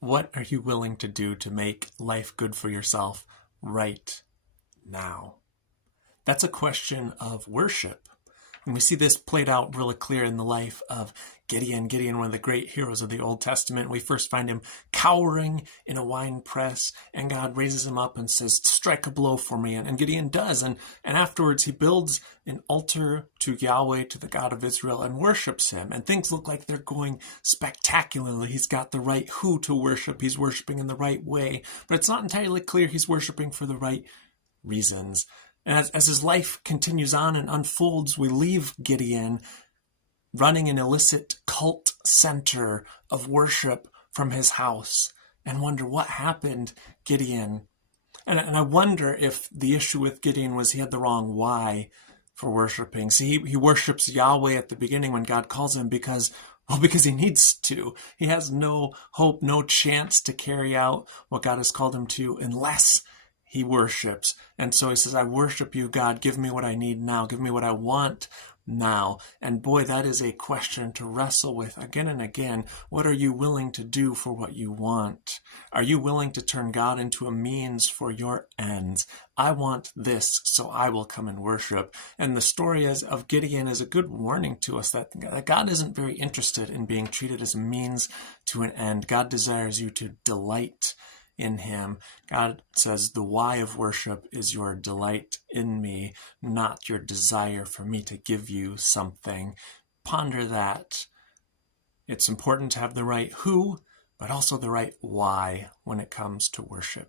What are you willing to do to make life good for yourself right now? That's a question of worship. And we see this played out really clear in the life of Gideon. Gideon, one of the great heroes of the Old Testament. We first find him cowering in a wine press, and God raises him up and says, strike a blow for me. And Gideon does. And afterwards he builds an altar to Yahweh, to the God of Israel, and worships him. And things look like they're going spectacularly. He's got the right who to worship. He's worshiping in the right way. But it's not entirely clear he's worshiping for the right reasons. And as his life continues on and unfolds, we leave Gideon running an illicit cult center of worship from his house and wonder, what happened, Gideon? And I wonder if the issue with Gideon was he had the wrong why for worshiping. See, he worships Yahweh at the beginning when God calls him because he needs to. He has no hope, no chance to carry out what God has called him to unless he worships. And so he says, I worship you, God. Give me what I need now. Give me what I want now. And boy, that is a question to wrestle with again and again. What are you willing to do for what you want? Are you willing to turn God into a means for your ends? I want this, so I will come and worship. And the story of Gideon is a good warning to us that God isn't very interested in being treated as a means to an end. God desires you to delight in him. God says the why of worship is your delight in me, not your desire for me to give you something. Ponder that. It's important to have the right who, but also the right why when it comes to worship.